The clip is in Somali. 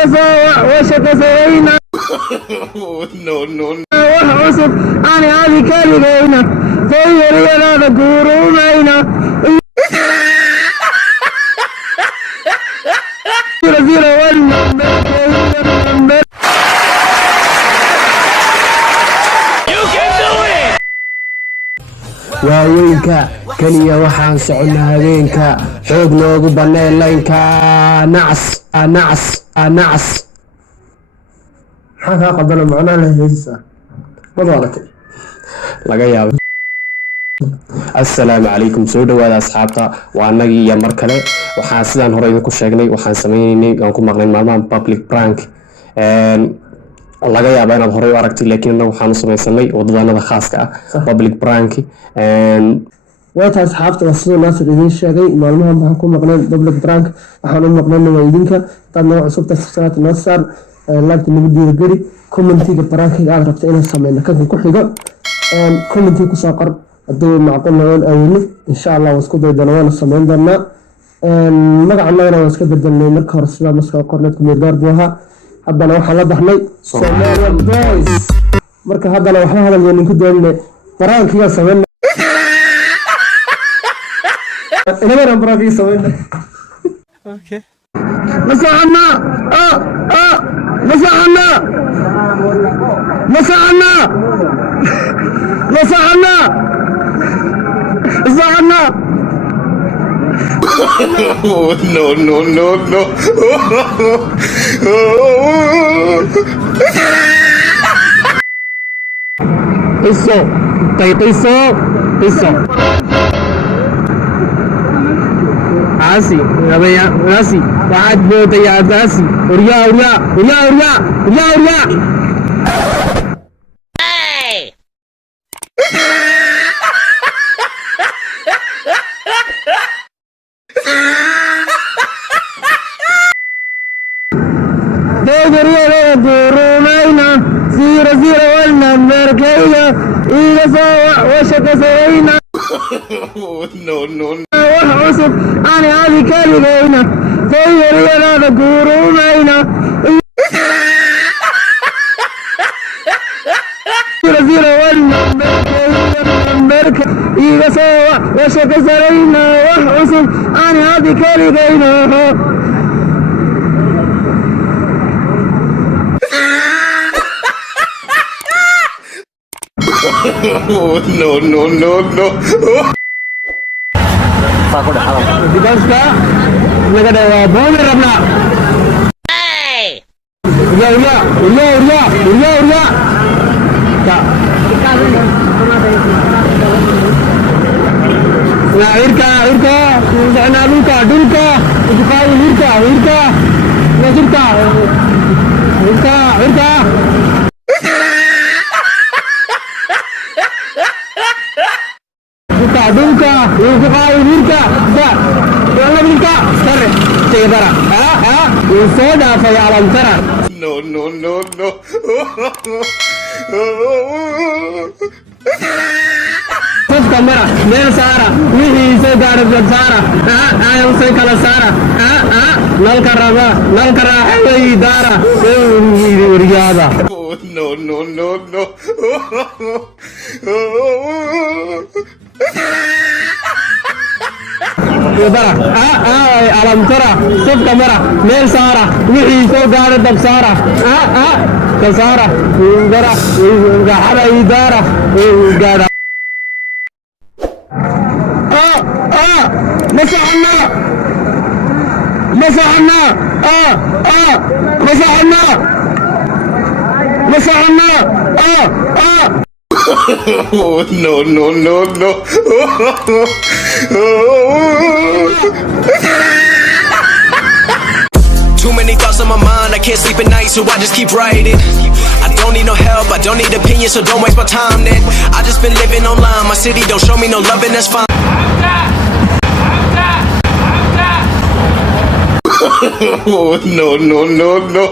وشكسوينا وحوسب أنا هذه كالغينا طير يلا ذكورو مينا زيرو والنمبر waaweynka kaliya waxaan soconnaa habeenka xoog noogu banneen laynka nacas maxaa kaa qadana macnaa la heesisa madaalatay laga yaabo. assalaamu calaykum, soo dhawaada asxaabta, waa annagii iyo mar kale. waxaan sidaan hore idinku sheegnay waxaan sameynaynay aan ku maqnay maalmahan public prank. laga yaabaa inaad horey u aragtay, laakiin annaga waxaan u samaysanay wadadaanada khaaska ah public prank. waata asxaabta waa sidoo naasir idiin sheegay, maalmahan waxaan ku maqnay public prank. waxaan u maqnayna waa idinka taad noo cusubta subscribe noo saar, like nagu dhiirigeli, commentiga prankiga aad rabta inaan sameyno kanka ku xigo commentiga kusoo qor hadduu macquul noqon aweyno insha allah waan isku day doona waana sameyn doonaa. magacanagana waan iska bedelnay marka hore sidaa maska qorneed kumeergaar buu ahaa, haddana waxaan la baxnay Somalia Boys. marka haddana waxba hadal yeelin ku doonne prankiga sameyn inagana prankiga sameyn. okay مسحنا مسحنا مسحنا مسحنا مسحنا no no no no قصة قصة عاسي يا عاسي قاعد موت يا عاسي وريا وريا وريا وريا وريا وريا دوريا دورينا زيرو زيرو والنمبر كيا إذا سوا وشكسوينا no no وحوسب أنا هذه كالغينا طير يلا ذكورو مينا زيرو والنمبر إذا سوا وشكسوينا وحوسب أنا هذه كالغينا no no no no Dibaska naga dhawa boona rabna uriya ta na irka na luka dulka ukai irka nazirka irka dunka ukai irka da wala irka sare tebara soda fa yalan tara no no no no Sus kamera meel saara wixii soo gaaray dad saara ayuu soo kala saara nalka raaxay daara uriyada no no no no Tebara alam tara sus kamera meel saara wixii soo gaaray dad saara kasara dara gaxada idara gaada مسحنا مسحنا مسحنا مسحنا no no no no Too many thoughts on my mind, I can't sleep at night, so I just keep writing. I don't need no help, I don't need opinions, so don't waste my time then. I just been living online, my city don't show me no love and that's fine. no no no no